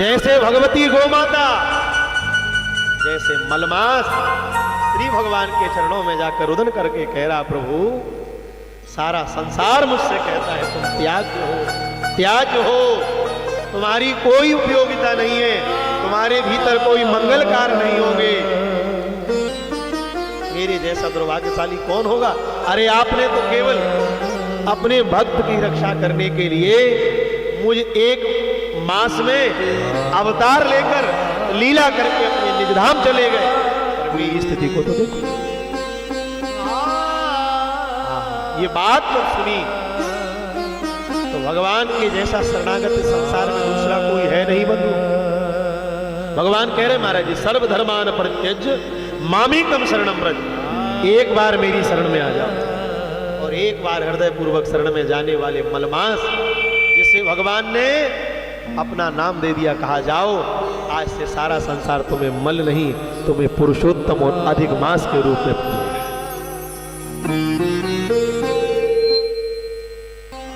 जैसे भगवती गोमाता, जैसे मलमास श्री भगवान के चरणों में जाकर रुदन करके कह रहा, प्रभु सारा संसार मुझसे कहता है तुम त्याज्य हो, त्याज्य हो, तुम्हारी कोई उपयोगिता नहीं है, तुम्हारे भीतर कोई मंगल कार्य नहीं होंगे, मेरे जैसा दुर्भाग्यशाली कौन होगा। अरे आपने तो केवल अपने भक्त की रक्षा करने के लिए मुझे एक मास में अवतार लेकर लीला करके अपने निजधाम चले गए, पर मेरी स्थिति को तो देखो। ये बात जब सुनी तो भगवान के जैसा शरणागत संसार में दूसरा कोई है नहीं बंधु। भगवान कह रहे महाराज जी, सर्वधर्मान परित्यज्य मामेकम शरणम व्रज, एक बार मेरी शरण में आ जाओ। और एक बार हृदय पूर्वक शरण में जाने वाले मलमास, जिसे भगवान ने अपना नाम दे दिया, कहा जाओ आज से सारा संसार तुम्हें मल नहीं, तुम्हें पुरुषोत्तम और अधिक मास के रूप में पूजेगा।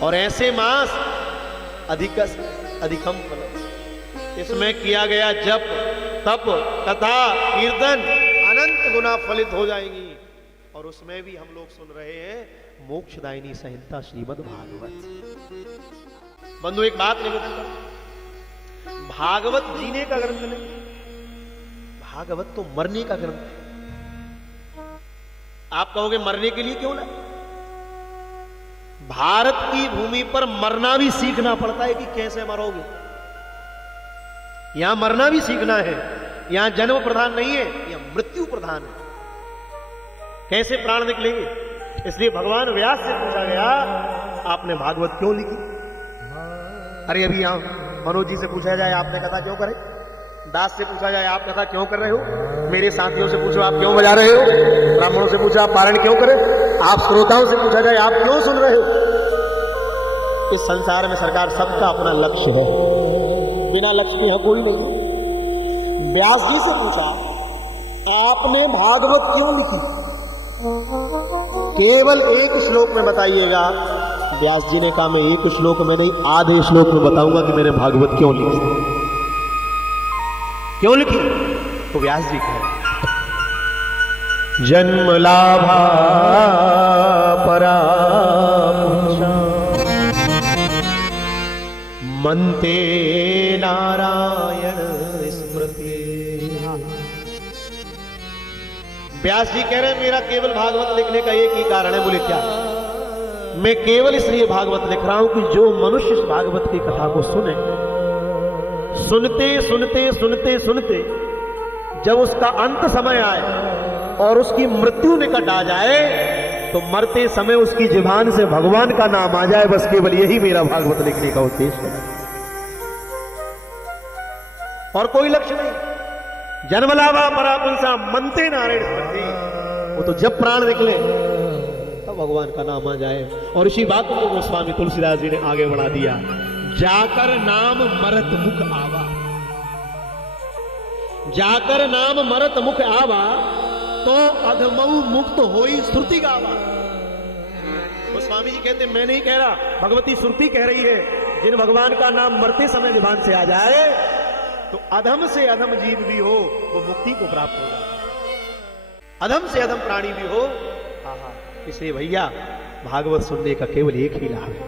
और ऐसे मास अधिकम फल, इसमें किया गया जप तप कथा कीर्तन अनंत गुना फलित हो जाएंगी। और उसमें भी हम लोग सुन रहे हैं मोक्षदायिनी संहिता श्रीमद् भागवत। बंधु एक बात निवेदन कर, भागवत जीने का ग्रंथ नहीं, भागवत तो मरने का ग्रंथ है। आप कहोगे मरने के लिए क्यों ना? भारत की भूमि पर मरना भी सीखना पड़ता है कि कैसे मरोगे। यहां मरना भी सीखना है, यहां जन्म प्रधान नहीं है, यहां मृत्यु प्रधान है। कैसे प्राण निकलेंगे? इसलिए भगवान व्यास से पूछा गया, आपने भागवत क्यों लिखी? अरे अभी यहां मनोज जी से पूछा जाए आपने कथा क्यों करे, दास से पूछा जाए आप कथा क्यों कर रहे हो, मेरे साथियों से पूछो आप क्यों बजा रहे हो, ब्राह्मणों से पूछो आप पारण क्यों करें, आप श्रोताओं से पूछा जाए आप क्यों सुन रहे हो। इस संसार में सरकार सबका अपना लक्ष्य है, बिना लक्ष्य के यहां कोई नहीं। व्यास जी से पूछा आपने भागवत क्यों लिखी, केवल एक श्लोक में बताइएगा। व्यास जी ने कहा मैं एक श्लोक में नहीं, आधे श्लोक में बताऊंगा कि मैंने भागवत क्यों लिखी। क्यों लिखी? तो व्यास जी कह जन्म लाभा परा मनते नारायण स्मृति। व्यास जी कह रहे हैं मेरा केवल भागवत लिखने का एक ही कारण है। बोले क्या? मैं केवल इसलिए भागवत लिख रहा हूं कि जो मनुष्य इस भागवत की कथा को सुने, सुनते सुनते सुनते सुनते जब उसका अंत समय आए और उसकी मृत्यु निकट आ जाए तो मरते समय उसकी जुबान से भगवान का नाम आ जाए। बस केवल यही मेरा भागवत लिखने का उद्देश्य है और कोई लक्ष्य नहीं। जन्मलाभा परापुंसा मनते नारायण स्मृति, वो तो जब प्राण निकले तब भगवान का नाम आ जाए। और इसी बात को गोस्वामी तुलसीदास जी ने आगे बढ़ा दिया, जाकर नाम मरत मुख आवा, जाकर नाम मरत मुख आवा तो अधमऊ मुक्त होई श्रुति गावा। तो स्वामी जी कहते मैं नहीं कह रहा, भगवती श्रुति कह रही है, जिन भगवान का नाम मरते समय जुबान से आ जाए तो अधम से अधम जीव भी हो वो मुक्ति को प्राप्त हो जाए, अधम से अधम प्राणी भी हो। इसलिए भैया भागवत सुनने का केवल एक ही लाभ है,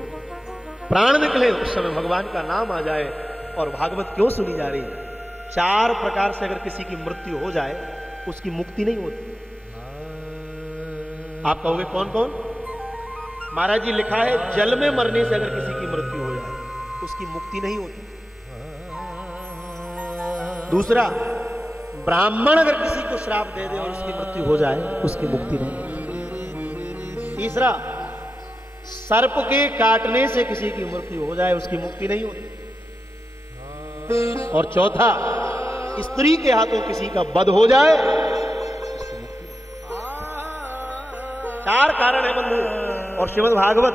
प्राण निकले उस समय भगवान का नाम आ जाए। और भागवत क्यों सुनी जा रही है? 4 प्रकार से अगर किसी की मृत्यु हो जाए उसकी मुक्ति नहीं होती। आप कहोगे कौन कौन? महाराज जी लिखा है जल में मरने से अगर किसी की मृत्यु हो जाए उसकी मुक्ति नहीं होती। दूसरा, ब्राह्मण अगर किसी को श्राप दे दे और उसकी मृत्यु हो जाए उसकी मुक्ति नहीं। तीसरा, सर्प के काटने से किसी की मृत्यु हो जाए उसकी मुक्ति नहीं होती। और चौथा, स्त्री के हाथों किसी का वध हो जाए उसकी मुक्ति। 4 कारण है बंधु। और श्रीमद् भागवत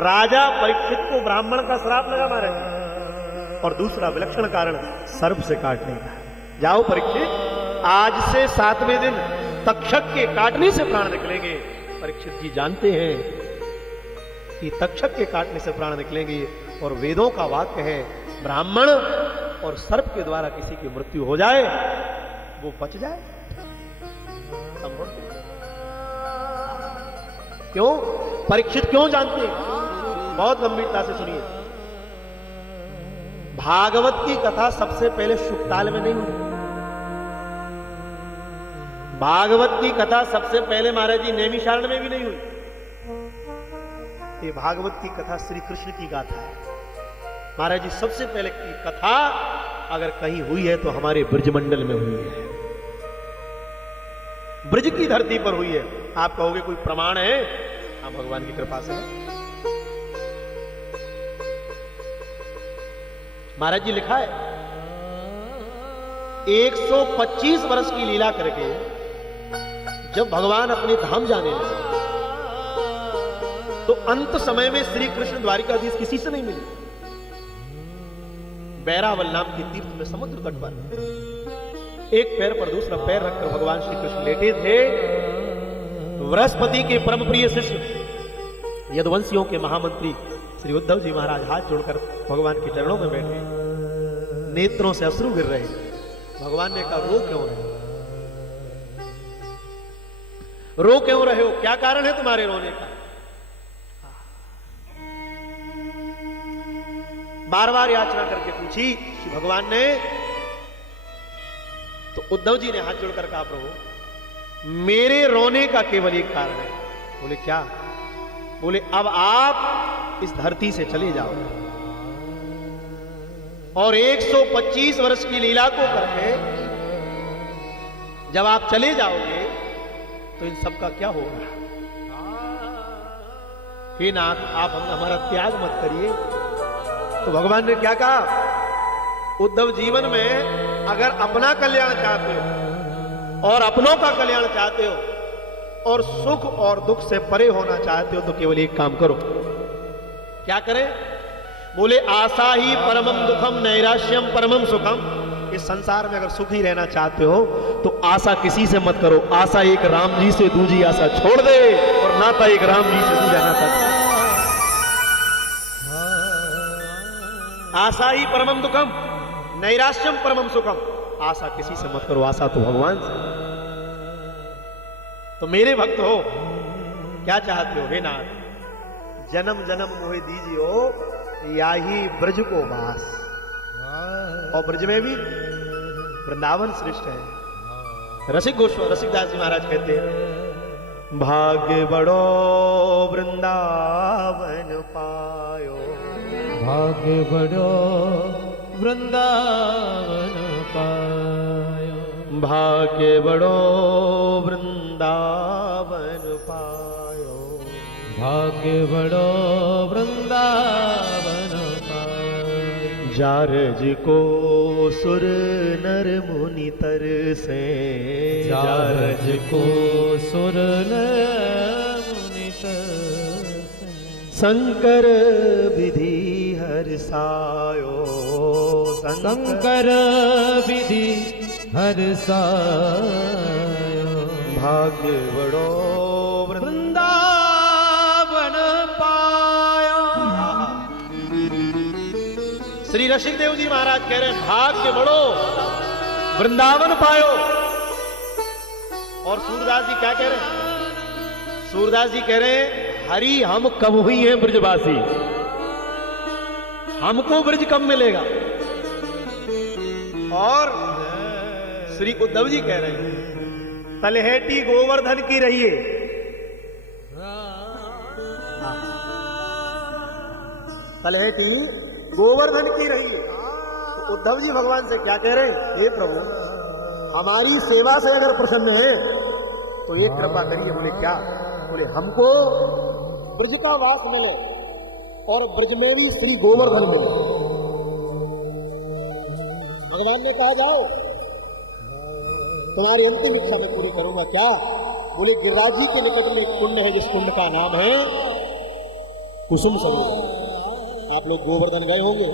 राजा परीक्षित को ब्राह्मण का श्राप लगा मारे, और दूसरा विलक्षण कारण सर्प से काटने का। जाओ परीक्षित, आज से 7वें दिन तक्षक के काटने से प्राण निकलेंगे। परीक्षित जी जानते हैं कि तक्षक के काटने से प्राण निकलेंगे। और वेदों का वाक्य है ब्राह्मण और सर्प के द्वारा किसी की मृत्यु हो जाए, वो बच जाए, संभव नहीं। क्यों? परीक्षित क्यों जानते हैं? बहुत गंभीरता से सुनिए। भागवत की कथा सबसे पहले शुकताल में नहीं हुई। भागवत की कथा सबसे पहले महाराज जी नैमिषारण्य में भी नहीं हुई। ये भागवत की कथा श्री कृष्ण की गाथा है। महाराज जी सबसे पहले की कथा अगर कहीं हुई है तो हमारे ब्रजमंडल में हुई है, ब्रज की धरती पर हुई है। आप कहोगे कोई प्रमाण है? हाँ, भगवान की कृपा से। महाराज जी लिखा है 125 वर्ष की लीला करके जब भगवान अपने धाम जाने लगे तो अंत समय में श्री कृष्ण द्वारिकाधीश किसी से नहीं मिले। बैरावल नाम के तीर्थ में समुद्र तट पर एक पैर पर दूसरा पैर रखकर भगवान श्री कृष्ण लेटे थे। बृहस्पति के परम प्रिय शिष्य यदुवंशियों के महामंत्री श्री उद्धव जी महाराज हाथ जोड़कर भगवान के चरणों में बैठे, नेत्रों से अश्रु गिर रहे। भगवान ने कहा, रो क्यों रहे हो? रो क्यों रहे हो? क्या कारण है तुम्हारे रोने का? बार बार याचना करके पूछी श्री भगवान ने। तो उद्धव जी ने हाथ जोड़कर कहा, प्रभु मेरे रोने का केवल एक कारण है। बोले क्या? बोले अब आप इस धरती से चले जाओ और 125 वर्ष की लीला को करके जब आप चले जाओगे तो इन सब का क्या होगा? हे नाथ, आप हमारा त्याग मत करिए। तो भगवान ने क्या कहा? उद्धव, जीवन में अगर अपना कल्याण चाहते हो और अपनों का कल्याण चाहते हो और सुख और दुख से परे होना चाहते हो तो केवल एक काम करो। क्या करें? बोले आशा ही परमम दुखम नैराश्यम परमम सुखम। इस संसार में अगर सुखी रहना चाहते हो तो आशा किसी से मत करो। आशा एक राम जी से, दूजी आशा छोड़ दे, और नाता एक राम जी से, दूजा नाता। आशा ही परमम दुखम नैराश्यम परमम सुखम। आशा किसी से मत करो, आशा तो भगवान से। तो मेरे भक्त हो, क्या चाहते हो? हे नाथ, जन्म जन्म मोहे दीजियो याही ब्रज को वास। और ब्रज में भी वृंदावन श्रेष्ठ है। रसिकदास जी महाराज कहते हैं, भाग्य बड़ो वृंदावन पायो, भाग्य बड़ो वृंदावन पायो, भाग्य बड़ो वृंदावन पायो, भाग्य बड़ो वृंदावन पायो। जारज को सुर नर मुनि तरसे, जारज को सुर नर मुनि तरसे, शंकर विधि हर्षायो, शंकर विधि हर्षायो। भाग्य बड़ो वृंदावन पायो। श्री रसिकदेव जी महाराज कह रहे हैं, भाग्य बड़ो वृंदावन पायो। और सूरदास जी क्या कह रहे हैं? सूरदास जी कह रहे हैं, हरि हम कब हुई हैं ब्रजवासी, हमको ब्रज कब मिलेगा? और श्री उद्धव जी कह रहे हैं, तलहेटी गोवर्धन की रहिए। तलहेटी गोवर्धन की रहिए। तो उद्धव जी भगवान से क्या कह रहे हैं? हे प्रभु, हमारी सेवा से अगर प्रसन्न है तो एक कृपा करिए। बोले क्या? बोले हमको ब्रज का वास मिले और ब्रज में भी श्री गोवर्धन मिले। भगवान ने कहा, जाओ तुम्हारी अंतिम इच्छा मैं पूरी करूंगा। क्या? बोले गिरिराज जी के निकट में एक कुंड है, जिस कुंड का नाम है कुसुम सरोवर। आप लोग गोवर्धन गए होंगे,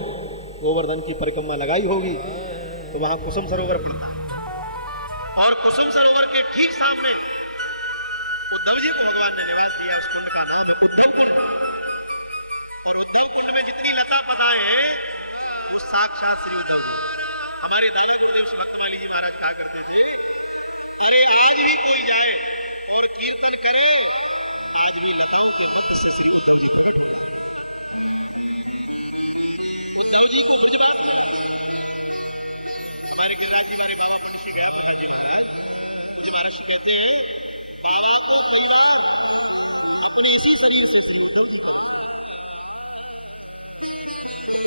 गोवर्धन की परिक्रमा लगाई होगी, तो वहां कुसुम सरोवर मिलता है। और कुसुम सरोवर के ठीक सामने उद्धव जी को भगवान ने निवास दिया। उस कुंड का नाम है उद्धव कुंड। और उद्धव कुंड में जितनी लता पताएं हैं वो साक्षात श्री उद्धव जी। हमारे दादा गुरुदेव श्री भक्तमाली जी महाराज कहा करते थे, अरे आज भी कोई जाए और कीर्तन करे, आज भी लताओं के मध्य से श्री उद्धव जी को उद्धव जी को बुझवा। हमारे गिरिराज जी हमारे बाबा मुंशी गया जी महाराज कहते हैं, बाबा को कई बार अपने इसी शरीर से श्री उद्धव जी को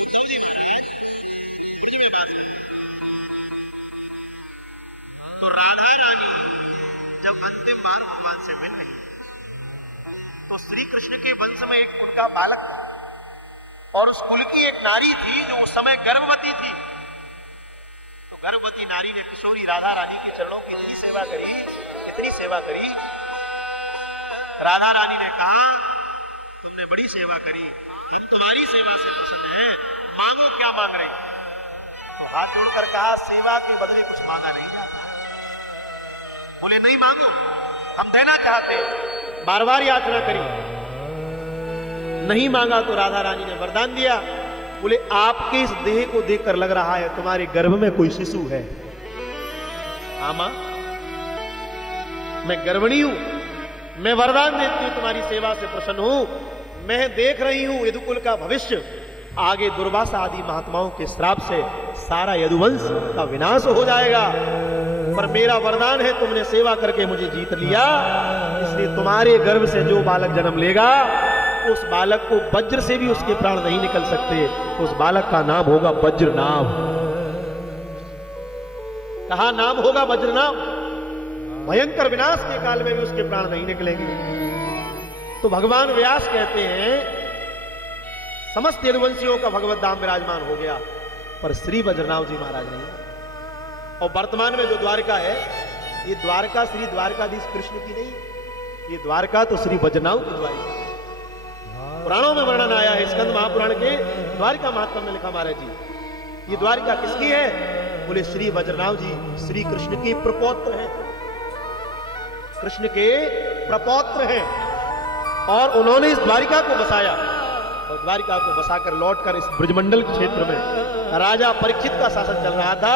उद्धव जी महाराज ब्रज में वास करते। तो राधा रानी जब अंतिम बार भगवान से मिल रही तो श्री कृष्ण के वंश में एक उनका बालक था और उस कुल की एक नारी थी जो उस समय गर्भवती थी। तो गर्भवती नारी ने किशोरी राधा रानी के चरणों की इतनी सेवा करी, इतनी सेवा करी। राधा रानी ने कहा, तुमने बड़ी सेवा करी, हम तुम्हारी सेवा से प्रसन्न हैं, मांगो क्या मांग रहे? तो हाथ जोड़कर कहा, सेवा के बदले कुछ मांगा नहीं जाता। बोले नहीं मांगो, हम देना चाहते। बार बार याचना करी, नहीं मांगा तो राधा रानी ने वरदान दिया। बोले आपके इस देह को देखकर लग रहा है तुम्हारे गर्भ में कोई शिशु है। हाँ मां, मैं गर्भिणी हूं, मैं वरदान देती हूं, तुम्हारी सेवा से प्रसन्न हूं। मैं देख रही हूं यदुकुल का भविष्य, आगे दुर्वासा आदि महात्माओं के श्राप से सारा यदुवंश का विनाश हो जाएगा। पर मेरा वरदान है, तुमने सेवा करके मुझे जीत लिया, इसलिए तुम्हारे गर्भ से जो बालक जन्म लेगा उस बालक को वज्र से भी उसके प्राण नहीं निकल सकते। उस बालक का नाम होगा वज्रनाभ। कहा नाम होगा वज्रनाभ, भयंकर विनाश के काल में भी उसके प्राण नहीं निकलेंगे। तो भगवान व्यास कहते हैं, समस्त यदुवंशियों का भगवत धाम विराजमान हो गया, पर श्री वज्रनाभ जी महाराज नहीं। और वर्तमान में जो द्वारका है, ये द्वारका श्री द्वारकाधीश कृष्ण की नहीं, ये द्वारका तो श्री वज्रनाभ की द्वारका। पुराणों में वर्णन आया है, स्कंद महापुराण के द्वारका महात्म्य में लिखा महाराज जी, ये द्वारका किसकी है? बोले श्री वज्रनाभ जी श्री कृष्ण के प्रपौत्र हैं, कृष्ण के प्रपौत्र हैं। और उन्होंने इस द्वारिका को बसाया, और द्वारिका को बसाकर लौटकर इस ब्रजमंडल क्षेत्र में राजा परीक्षित का शासन चल रहा था।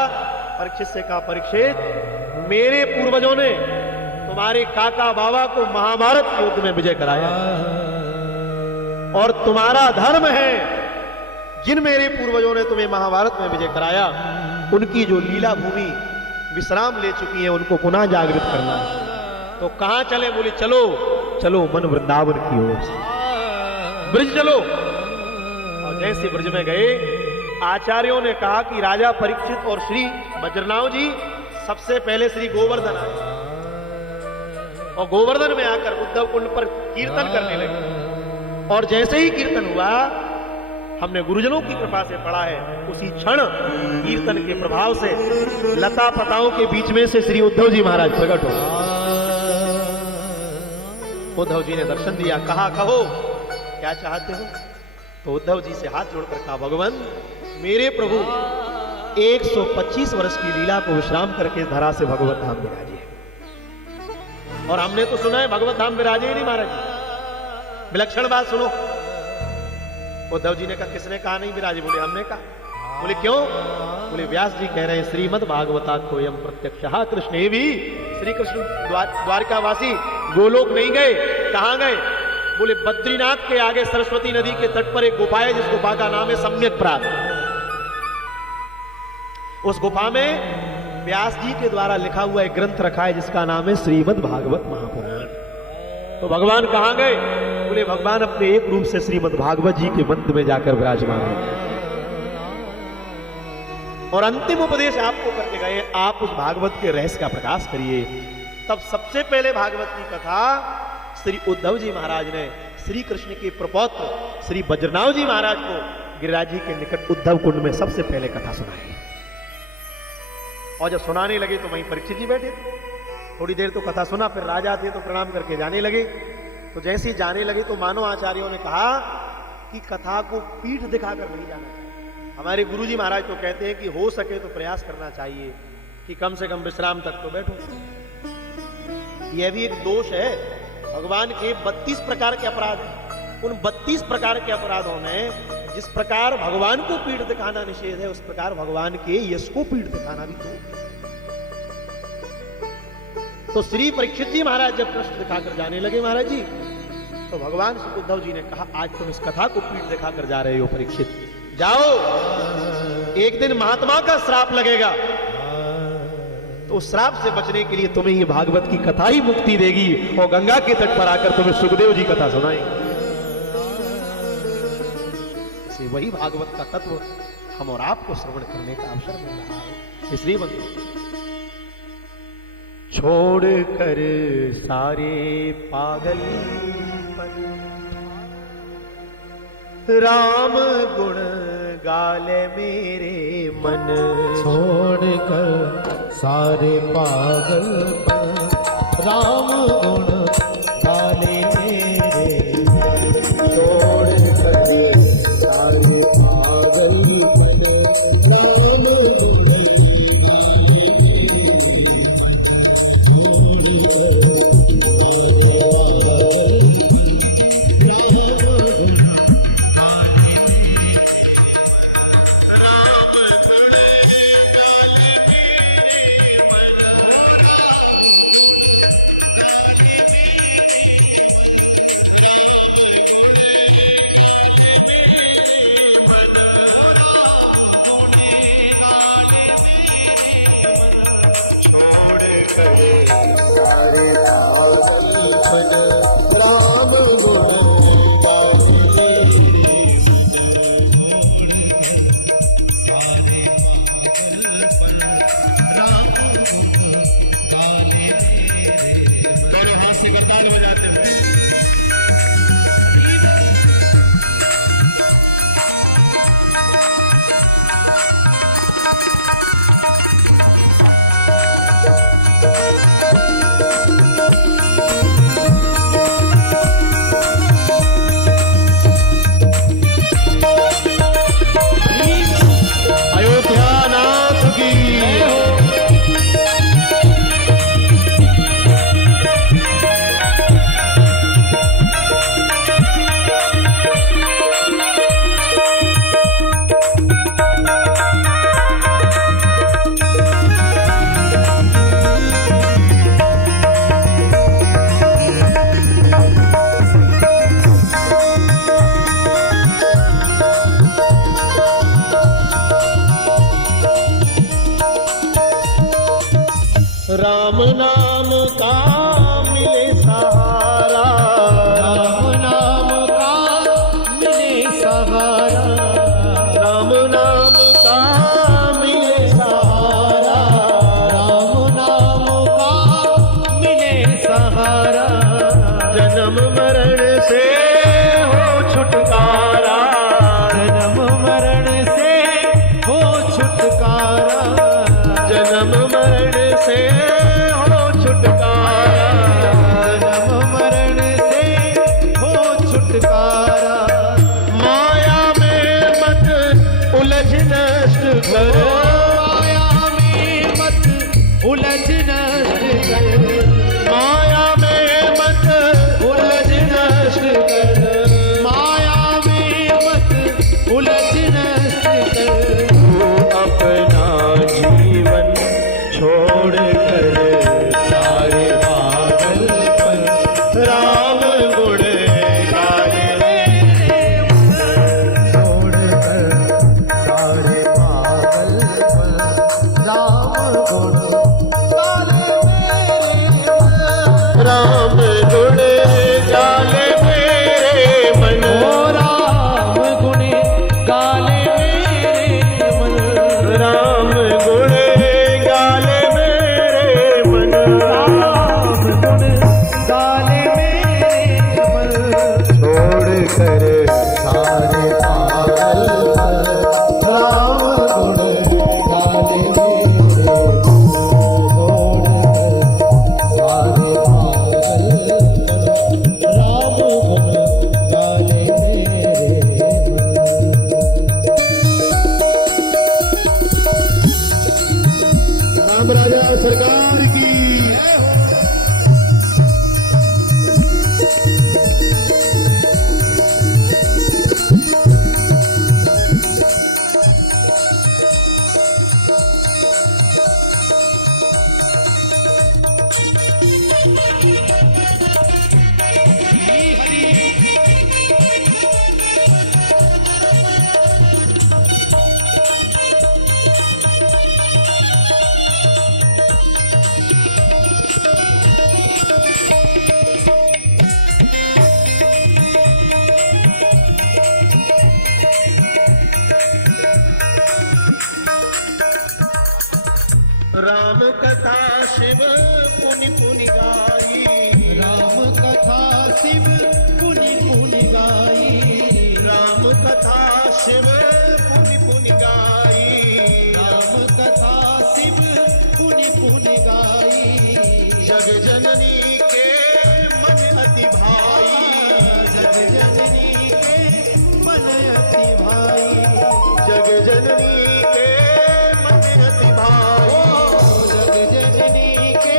परीक्षित से कहा, परीक्षित मेरे पूर्वजों ने तुम्हारे काका बाबा को महाभारत युद्ध में विजय कराया, और तुम्हारा धर्म है जिन मेरे पूर्वजों ने तुम्हें महाभारत में विजय कराया उनकी जो लीला भूमि विश्राम ले चुकी है उनको पुनः जागृत करना है। तो कहां चले? बोले चलो चलो मन वृंदावन की ओर, ब्रज चलो। और जैसे ब्रज में गए, आचार्यों ने कहा कि राजा परीक्षित और श्री वज्रनाभ जी सबसे पहले श्री गोवर्धन आए, और गोवर्धन में आकर उद्धव कुंड पर कीर्तन करने लगे। और जैसे ही कीर्तन हुआ, हमने गुरुजनों की कृपा से पढ़ा है, उसी क्षण कीर्तन के प्रभाव से लता पताओं के बीच में से श्री उद्धव जी महाराज प्रकट हो। उद्धव जी ने दर्शन दिया, कहा कहो क्या चाहते हो? तो उद्धव जी से हाथ जोड़कर कहा, भगवान मेरे प्रभु 125 वर्ष की लीला को विश्राम करके धरा से भगवत धाम विराजे। और हमने तो सुना है भगवत धाम विराजे ही नहीं महाराज जी। विलक्षण बात सुनो। उद्धव जी ने कहा, किसने कहा नहीं विराजे? बोले हमने कहा। बोले क्यों? बोले व्यास जी कह रहे हैं, श्रीमद् भागवता कोयम प्रत्यक्षः कृष्ण भी। श्री कृष्ण द्वारकावासी गोलोक नहीं गए, कहां गए? बोले बद्रीनाथ के आगे सरस्वती नदी के तट पर एक गुफा है, जिस गुफा का नाम है सम्यक प्राग। उस गुफा में व्यास जी के द्वारा लिखा हुआ एक ग्रंथ रखा है जिसका नाम है श्रीमद् भागवत महापुराण। तो भगवान कहां गए? बोले भगवान अपने एक रूप से श्रीमद् भागवत जी के मंत्र में जाकर विराजमान है, और अंतिम उपदेश आपको करके गए, आप उस भागवत के रहस्य का प्रकाश करिए। तब सबसे पहले भागवत की कथा श्री उद्धव जी महाराज ने श्री कृष्ण के प्रपौत्र श्री वज्रनाभ जी महाराज को गिरिराज जी के निकट उद्धव कुंड में सबसे पहले कथा सुनाई। और जब सुनाने लगे तो वहीं परीक्षित जी बैठे थे। थोड़ी देर तो कथा सुना, फिर राजा थे तो प्रणाम करके जाने लगे। तो जैसे ही जाने लगे तो मानो आचार्यों ने कहा कि कथा को पीठ दिखाकर नहीं जाना चाहिए। हमारे गुरुजी महाराज तो कहते हैं कि हो सके तो प्रयास करना चाहिए कि कम से कम विश्राम तक तो बैठो। यह भी एक दोष है। भगवान के 32 प्रकार के अपराध हैं। उन 32 प्रकार के अपराधों में जिस प्रकार भगवान को पीठ दिखाना निषेध है, उस प्रकार भगवान के यश को पीठ दिखाना भी तो श्री परीक्षित जी महाराज जब प्रश्न दिखाकर जाने लगे महाराज जी, तो भगवान श्री उद्धव जी ने कहा, आज तुम इस कथा को पीठ दिखाकर जा रहे हो परीक्षित, जाओ, एक दिन महात्मा का श्राप लगेगा, तो उस श्राप से बचने के लिए तुम्हें ये भागवत की कथा ही मुक्ति देगी, और गंगा के तट पर आकर तुम्हें सुखदेव जी कथा सुनाएंगे। इसे वही भागवत का तत्व हम और आपको श्रवण करने का अवसर मिल रहा है। इसलिए बंधु, छोड़ कर सारे पागल राम गुण गाले मेरे मन, छोड़ कर सारे पागल राम गुण गाले मेरे, छोड़ कर सारे पागल राम गुण राम नाम का मिले सहारा, राम नाम का मिले सहारा, राम नाम का मिले सहारा, राम नाम का मिले सहारा, जन्म मरण से हो छुटकारा, जन्म मरण से हो छुटकारा, जन्म मरण से हो छुटकारा, जन्म मरण से हो छुटकारा, माया में मत उलझ नष्ट करो, माया में मत उलझ नष्ट कर, माया में मत उलझ नष्ट कर, माया में मत उलझ नष्ट कर, अपना जीवन छोड़ कर सारे पागलपन राम गुण गाए, छोड़ कर सारे पागलपन राम गुण गाले मेरे मन, राम गुण गाले मेरे मन, ओ राम गुण गाले मेरे मन, राम गुण गाले मेरे मन, राम गुण गाले मेरे मन, छोड़ कर सारे पागल राम गुण गाले मेरे, छोड़ कर सारे पागल राम गुण गाले मेरे मन। राम राजा सरकार की राम कथा शिव पुनि पुनि गाई, राम कथा शिव पुनि पुनि गाई, राम कथा शिव पुनि पुनि गाई, राम कथा शिव पुनि पुनि गाई, जग जननी के मन अति भाई, जग जननी के मन अति भाई, जग जननी के मन अति भाई, जग जननी के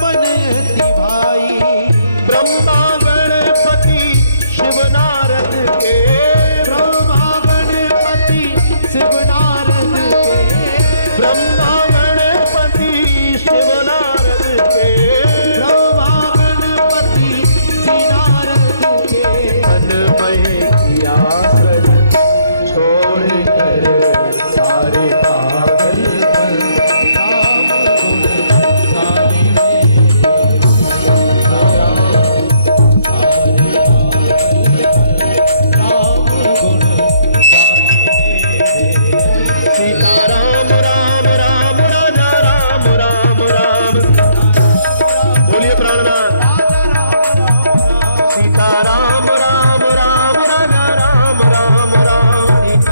मन अति भाई, ब्रह्मा गणपति शिव नारद के, ब्रह्मा गणपति शिव नारद के, ब्रह्मा गणपति शिव नारद के, ब्रह्मा गणपति श्री नारद के, तन्मय किया कर छोड़ कर सारे पागल राम गुण गाने में राम गुण सीता राम राम राम राजा राम राम राम, बोलिए प्राणनाथ। सीता राम राम राम राजा राम राम राम,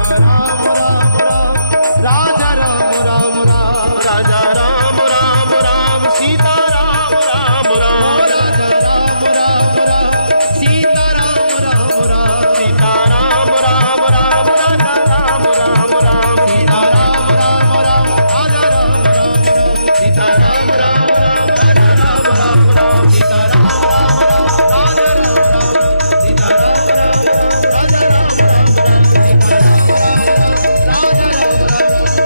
राम राम राम राजा राम राम राम राजा राम राम राम, सीता राम राम राम, राजा राम राम राम सीता राम राम राम सीता राम राम राम राजा राम राम राम, सीता राम राम राम राजा राम राम राम सीता राम राम राम राजा राम राम राम, सीता राम राम राम राजा राम राम सीता राम राम राजा राम राम सीता राम राजा राम राम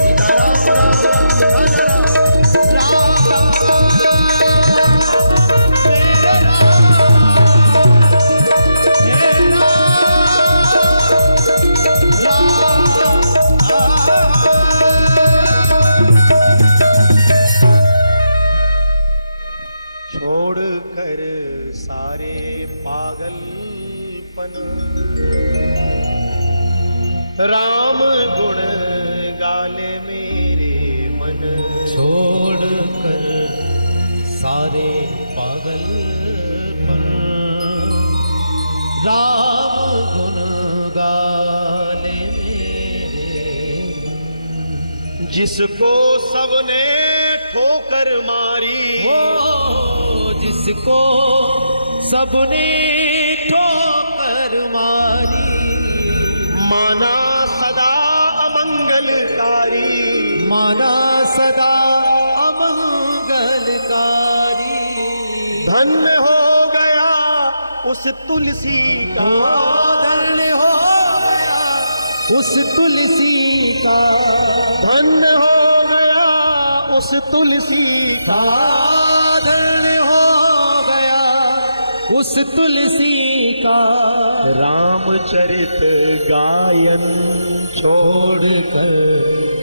सीता राम राजा राम छोड़ कर सारे पागलपन, राम गुण गाले मेरे मन, छोड़ कर सारे पागलपन, राम गुण गाले मेरे मन। जिसको सबने ठोकर मारी, वो जिसको सबने ठोकर मारी, माना सदा अमंगलकारी, माना सदा अमंगलकारी, धन्य हो गया उस तुलसी का, धन्य हो गया उस तुलसी का, धन्य हो गया उस तुलसी का, धन्य हो गया उस तुलसी का, रामचरित गायन छोड़ कर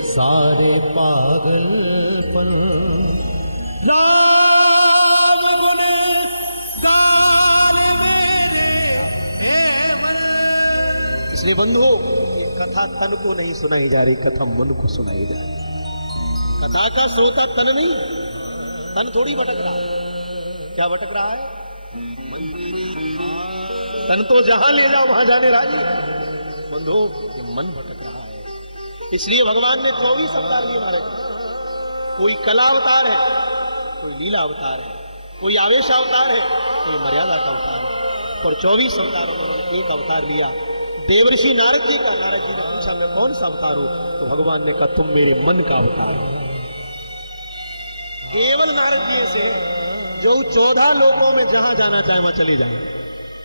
सारे पागलपन, राम गुण गाने मेरे हे मन। इसलिए बंधुओं, ये कथा तन को नहीं सुनाई जा रही, कथा मन को सुनाई जा रही। कथा का श्रोता तन नहीं, तन थोड़ी भटक रहा है। क्या भटक रहा है? मन। तन तो जहां ले जाओ वहां जाने राजी है। बंधुओं, ये मन भटक रहा है। इसलिए भगवान ने 24 अवतार लिए महाराज। कोई कला अवतार है, कोई लीला अवतार है, कोई आवेश अवतार है, कोई मर्यादा का अवतार है। और 24 अवतारों में एक अवतार लिया देवर्षि नारद जी का। नारद जी ने पूछा मैं कौन सा अवतार हूं? तो भगवान ने कहा तुम मेरे मन का अवतार हो। केवल नारद जी से जो 14 लोकों में जहां जाना चाहे वहां चले जाए।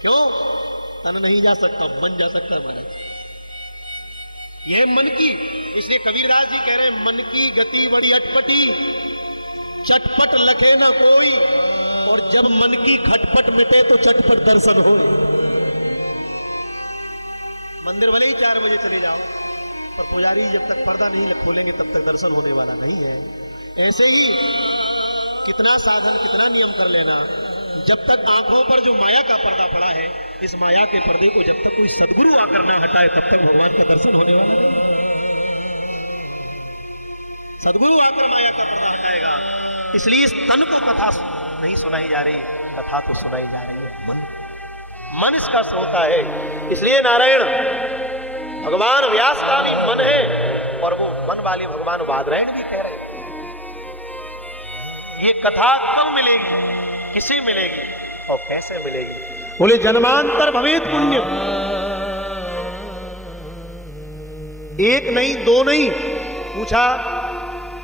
क्यों? तन नहीं जा सकता, मन जा सकता है महाराज। यह मन की, इसलिए कबीरदास जी कह रहे हैं मन की गति बड़ी अटपटी, चटपट लखे ना कोई, और जब मन की खटपट मिटे तो चटपट दर्शन हो। मंदिर भले ही 4 बजे चले जाओ, पर पुजारी जब तक पर्दा नहीं खोलेंगे तब तक दर्शन होने वाला नहीं है। ऐसे ही कितना साधन, कितना नियम कर लेना, जब तक आंखों पर जो माया का पर्दा पड़ा है, इस माया के पर्दे को जब तक कोई सदगुरु आकर ना हटाए तब तक भगवान का दर्शन होने वाला नहीं। सदगुरु आकर माया का पर्दा हटाएगा। इसलिए इस तन को कथा नहीं सुनाई जा रही, कथा तो सुनाई जा रही है मन। मन इसका श्रोता है। इसलिए नारायण भगवान व्यास का भी मन है और वो मन वाले भगवान बादरायण भी कह रहे थे ये कथा कब मिलेगी, किसे मिलेगी और कैसे मिलेगी? बोले जन्मांतर भवेत पुण्य। एक नहीं दो नहीं, पूछा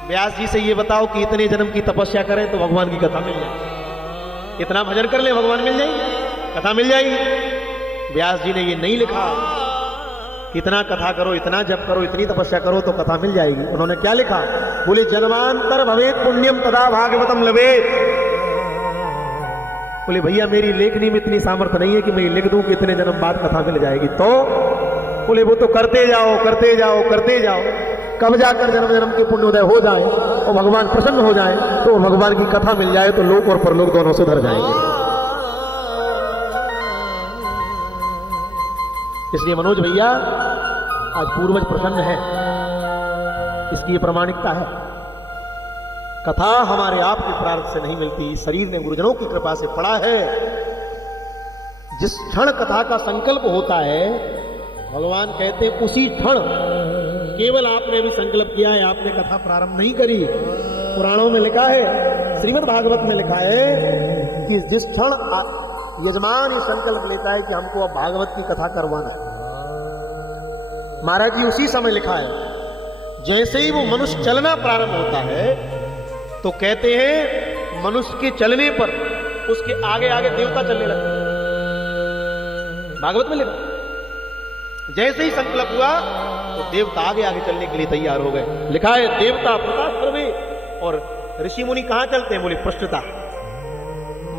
व्यास जी से ये बताओ कि इतने जन्म की तपस्या करें तो भगवान की कथा मिल जाए, इतना भजन कर ले भगवान मिल जाएगी, कथा मिल जाएगी। व्यास जी ने ये नहीं लिखा कितना कथा करो, इतना जप करो, इतनी तपस्या करो तो कथा मिल जाएगी। उन्होंने क्या लिखा? बोले जन्मांतर भवेत पुण्यम तदा भागवतम लवेत। बोले भैया मेरी लेखनी में इतनी सामर्थ्य नहीं है कि मैं लिख दूं कि इतने जन्म बाद कथा मिल जाएगी। तो बोले वो तो करते जाओ करते जाओ करते जाओ, कब जाकर जन्म जन्म के पुण्योदय हो जाए और भगवान प्रसन्न हो जाए तो भगवान की कथा मिल जाए तो लोक और परलोक दोनों सुधर जाएंगे। इसलिए मनोज भैया आज पूर्वज प्रसन्न है, इसकी ये प्रामाणिकता है। कथा हमारे आप के प्रारब्ध से नहीं मिलती, शरीर ने गुरुजनों की कृपा से पड़ा है। जिस क्षण कथा का संकल्प होता है भगवान कहते हैं उसी क्षण, केवल आपने भी संकल्प किया है, आपने कथा प्रारंभ नहीं करी। पुराणों में लिखा है, श्रीमद् भागवत में लिखा है कि जिस क्षण यजमान ये संकल्प लेता है कि हमको अब भागवत की कथा करवाना, महाराज जी उसी समय लिखा है जैसे ही वो मनुष्य चलना प्रारंभ होता है तो कहते हैं मनुष्य के चलने पर उसके आगे आगे देवता चलने लगते। भागवत में लिखा जैसे ही संकल्प हुआ तो देवता आगे आगे चलने के लिए तैयार हो गए। लिखा है देवता प्रकाश सर्वे और ऋषि मुनि कहां चलते हैं? बोले पृष्ठता।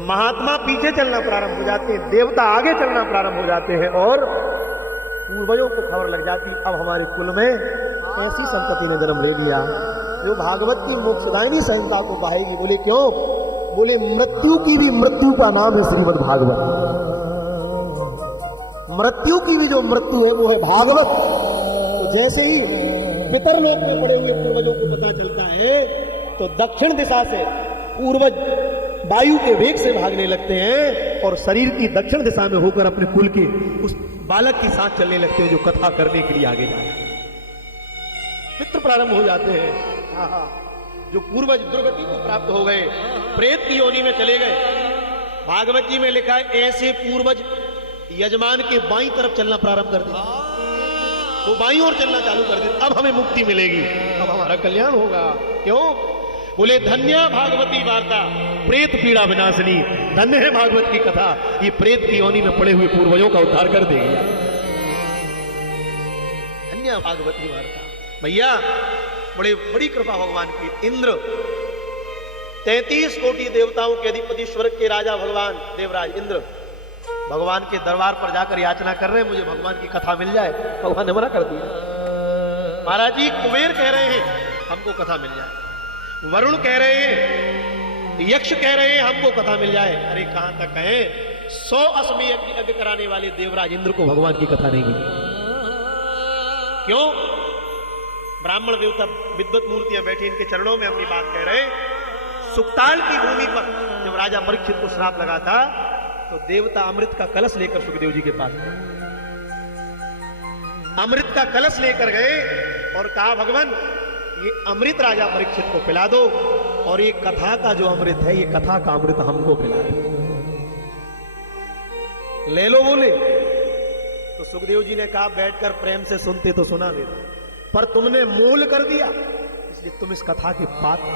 महात्मा पीछे चलना प्रारंभ हो जाते हैं, देवता आगे चलना प्रारंभ हो जाते हैं और पूर्वजों को खबर लग जाती अब हमारे कुल में ऐसी संतति ने जन्म ले लिया जो भागवत की मोक्षदायिनी संहिता को पाएगी। बोले क्यों? बोले मृत्यु की भी मृत्यु का नाम है श्रीमद् भागवत। मृत्यु की भी जो मृत्यु है वो है भागवत। तो जैसे ही पितरलोक में पड़े हुए पूर्वजों को पता चलता है तो दक्षिण दिशा से पूर्वज वायु के वेग से भागने लगते हैं और शरीर की दक्षिण दिशा में होकर अपने कुल के उस बालक के साथ चलने लगते हैं जो कथा करने के लिए आगे जा रहे हैं। पितृ प्रारंभ हो जाते हैं। जो पूर्वज दुर्गति को प्राप्त हो गए, प्रेत की योनि में चले गए। भागवत जी में लिखा है ऐसे पूर्वज यजमान के बाईं तरफ चलना प्रारंभ कर दिया, वो बाईं ओर चलना चालू कर दिया। अब हमें मुक्ति मिलेगी, अब हमारा कल्याण होगा। क्यों? बोले धन्य भागवती वार्ता प्रेत पीड़ा विनाशनी। धन्य है भागवत की कथा, ये प्रेत की योनि में पड़े हुए पूर्वजों का उद्धार कर देगी। धन्य भागवती वार्ता। भैया बड़ी कृपा भगवान की। इंद्र 33 कोटि देवताओं के अधिपति, स्वर्ग के राजा भगवान देवराज इंद्र भगवान के दरबार पर जाकर याचना कर रहे हैं मुझे भगवान की कथा मिल जाए। भगवान ने मना कर दिया। महाराज जी कुबेर कह रहे हैं हमको कथा मिल जाए, वरुण कह रहे हैं, यक्ष कह रहे हैं हमको कथा मिल जाए। अरे कहां तक कहें, 100 अश्वमेध यज्ञ कराने वाले देवराज इंद्र को भगवान की कथा नहीं मिली। क्यों? ब्राह्मण देवता विद्वत मूर्तियां बैठी इनके चरणों में अपनी बात कह रहे। सुक्ताल की भूमि पर जब राजा परीक्षित को श्राप लगा था तो देवता अमृत का कलश लेकर सुखदेव जी के पास अमृत का कलश लेकर गए और कहा भगवान ये अमृत राजा परीक्षित को पिला दो और ये कथा का जो अमृत है ये कथा का अमृत हमको पिला दो, ले लो। बोले तो सुखदेव जी ने कहा बैठकर प्रेम से सुनते तो सुना देते, पर तुमने मोल कर दिया इसलिए तुम इस कथा के पात्र।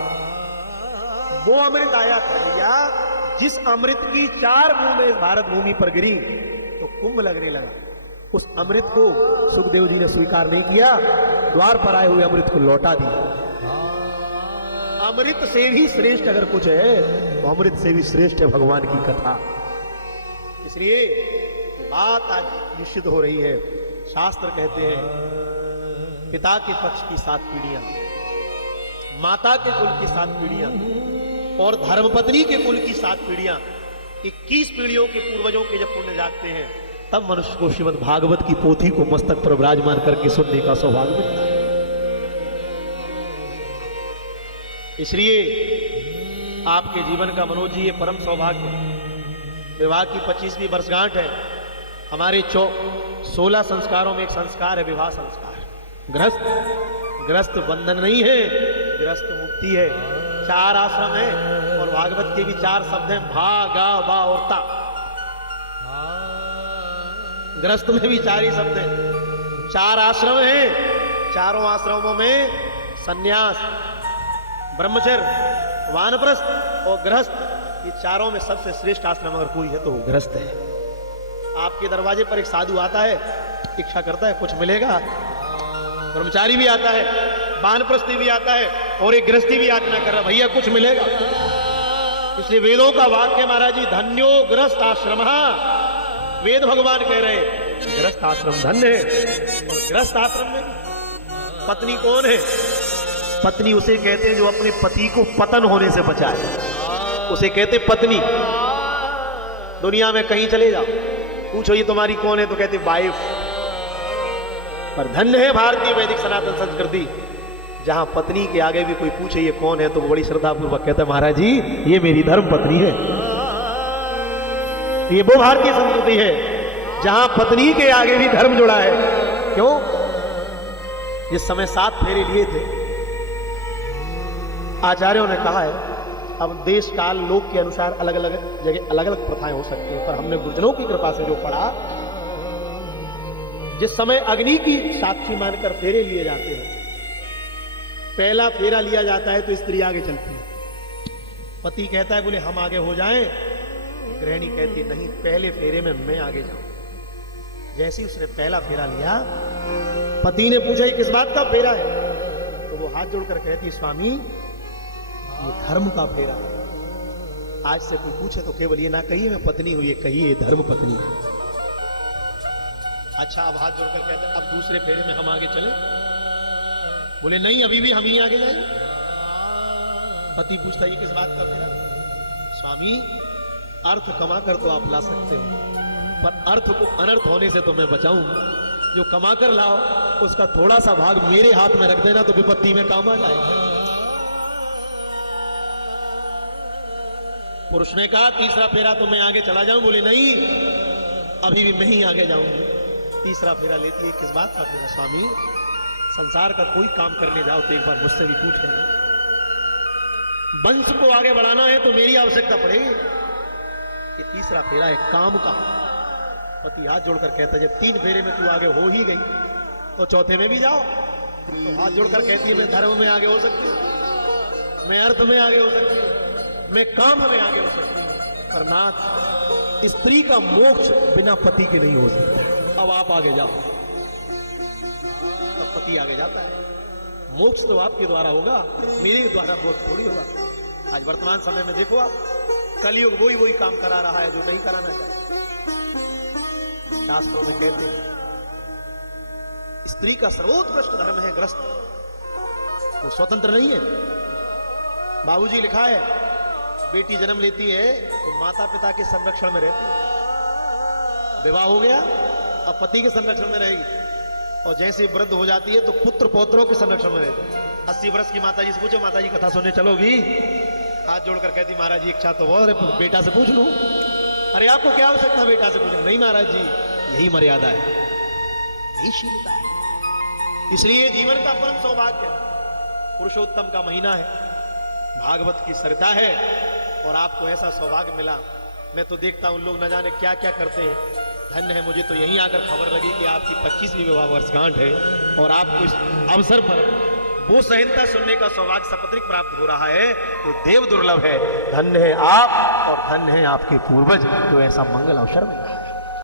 वो अमृत आया था भैया जिस अमृत की 4 बूंदें भारत भूमि पर गिरी तो कुंभ लगने लगा। उस अमृत को सुखदेव जी ने स्वीकार नहीं किया, द्वार पर आए हुए अमृत को लौटा दिया। अमृत से भी श्रेष्ठ अगर कुछ है तो अमृत से भी श्रेष्ठ है भगवान की कथा। इसलिए बात आज निश्चित हो रही है। शास्त्र कहते हैं पिता के पक्ष की 7 पीढ़ियां, माता के कुल की 7 पीढ़ियां और धर्मपत्नी के कुल की 7 पीढ़ियां, 21 पीढ़ियों के पूर्वजों के जब पुण्य जागते हैं तब मनुष्य को श्रीमद् भागवत की पोथी को मस्तक पर विराजमान करके सुनने का सौभाग्य मिलता है। इसलिए आपके जीवन का मनोज जी ये परम सौभाग्य है। विवाह की 25वीं वर्षगांठ है। हमारे 16 संस्कारों में एक संस्कार है विवाह संस्कार। गृहस्थ बंधन नहीं है, गृहस्थ मुक्ति है। 4 आश्रम है और भागवत के भी 4 शब्द हैं, भा गा बा और ता। गृहस्थ में भी 4 ही शब्द हैं। 4 आश्रम हैं, चारों आश्रमों में सन्यास, ब्रह्मचर्य, वानप्रस्थ और गृहस्थ, ये चारों में सबसे श्रेष्ठ आश्रम अगर कोई है तो वो गृहस्थ है। आपके दरवाजे पर एक साधु आता है, इच्छा करता है कुछ मिलेगा, ब्रह्मचारी भी आता है, वानप्रस्थी भी आता है और एक गृहस्थी भी याचना कर रहा, भैया कुछ मिलेगा। इसलिए वेदों का वाक्य महाराज जी, धन्यो गृहस्थ आश्रम। वेद भगवान कह रहे गृहस्थ आश्रम धन्य है। और गृहस्थ आश्रम में पत्नी कौन है? पत्नी उसे कहते हैं जो अपने पति को पतन होने से बचाए, उसे कहते पत्नी। दुनिया में कहीं चले जाओ, पूछो ये तुम्हारी कौन है तो कहते वाइफ। पर धन्य है भारतीय वैदिक सनातन संस्कृति, जहां पत्नी के आगे भी कोई पूछे ये कौन है तो वो बड़ी श्रद्धापूर्वक कहता है महाराज जी ये मेरी धर्म पत्नी है। ये वो भारतीय संस्कृति है जहां पत्नी के आगे भी धर्म जुड़ा है। क्यों? जिस समय 7 फेरे लिए थे, आचार्यों ने कहा है अब देश काल लोक के अनुसार अलग अलग जगह अलग अलग प्रथाएं हो सकती हैं, पर हमने गुरुजनों की कृपा से जो पढ़ा, जिस समय अग्नि की साक्षी मानकर फेरे लिए जाते हैं, पहला फेरा लिया जाता है तो स्त्री आगे चलती है। पति कहता है बोले हम आगे हो जाएं, गृहिणी कहती है नहीं पहले फेरे में मैं आगे जाऊं। जैसे ही उसने पहला फेरा लिया, पति ने पूछा ये किस बात का फेरा है? तो वो हाथ जोड़कर कहती स्वामी ये धर्म का फेरा है। आज से कोई पूछे तो केवल ये ना कहिए मैं पत्नी हूं, ये कहिए ये धर्म पत्नी है। अच्छा अब हाथ जोड़कर कहते अब दूसरे फेरे में हम आगे चले? बोले नहीं अभी भी हम ही आगे जाएंगे। पति पूछता ये किस बात का फेरा? स्वामी अर्थ कमा कर तो आप ला सकते हो, पर अर्थ को अनर्थ होने से तो मैं बचाऊं। जो कमा कर लाओ उसका थोड़ा सा भाग मेरे हाथ में रख देना तो विपत्ति में काम आ जाएगा। पुरुष ने कहा तीसरा फेरा तो मैं आगे चला जाऊं। बोले नहीं अभी भी मैं ही आगे जाऊंगी। तीसरा फेरा लेती है किस बात का फेरा? स्वामी संसार का कोई काम करने जाओ तो एक बार मुझसे भी पूछ लेना, वंश को आगे बढ़ाना है तो मेरी आवश्यकता पड़ेगी। ये तीसरा फेरा है काम का। पति हाथ जोड़कर कहता जब 3 फेरे में तू आगे हो ही गई तो चौथे में भी जाओ। तो हाथ जोड़कर कहती है मैं धर्म में आगे हो सकती हूँ, मैं अर्थ में आगे हो सकती हूँ, मैं काम में आगे हो सकती हूँ, पर नाथ स्त्री का मोक्ष बिना पति के नहीं हो सकता। अब आप आगे जाओ। तब पति आगे जाता है। मोक्ष तो आपके द्वारा होगा, मेरे द्वारा मोक्ष थोड़ी होगा। आज वर्तमान समय में देखो आप, कलयुग वही काम करा रहा है जो नहीं कराना चाहिए। शास्त्रों में कहते हैं स्त्री का सर्वोत्कृष्ट धर्म है गृहस्थ, वो स्वतंत्र नहीं है। बाबूजी लिखा है बेटी जन्म लेती है तो माता पिता के संरक्षण में रहती है, विवाह हो गया अब पति के संरक्षण में रहेगी, और जैसे वृद्ध हो जाती है तो पुत्र पौत्रों के संरक्षण में रहती है। 80 वर्ष की माता जी से पूछो माता जी कथा सुनने चलोगी? हाथ जोड़कर कहती महाराज जी इच्छा तो बहुत है, बेटा से पूछ लूं। अरे आपको क्या आवश्यकता बेटा से पूछना? नहीं महाराज जी यही मर्यादा है, यही शीलता है। इसलिए जीवन का परम सौभाग्य पुरुषोत्तम का महीना है, भागवत की श्रद्धा है, और आपको ऐसा सौभाग्य मिला। मैं तो देखता हूं लोग न जाने क्या क्या करते हैं। धन्य है, मुझे तो यहीं आकर खबर लगी कि आपकी 25वीं विवाह वर्षगांठ है और आपको इस अवसर पर वो संहिता सुनने का सौभाग्य सपत्रिक प्राप्त हो रहा है, तो देव दुर्लभ है। धन्य है आप और धन्य है आपके पूर्वज जो ऐसा मंगल अवसर मिला।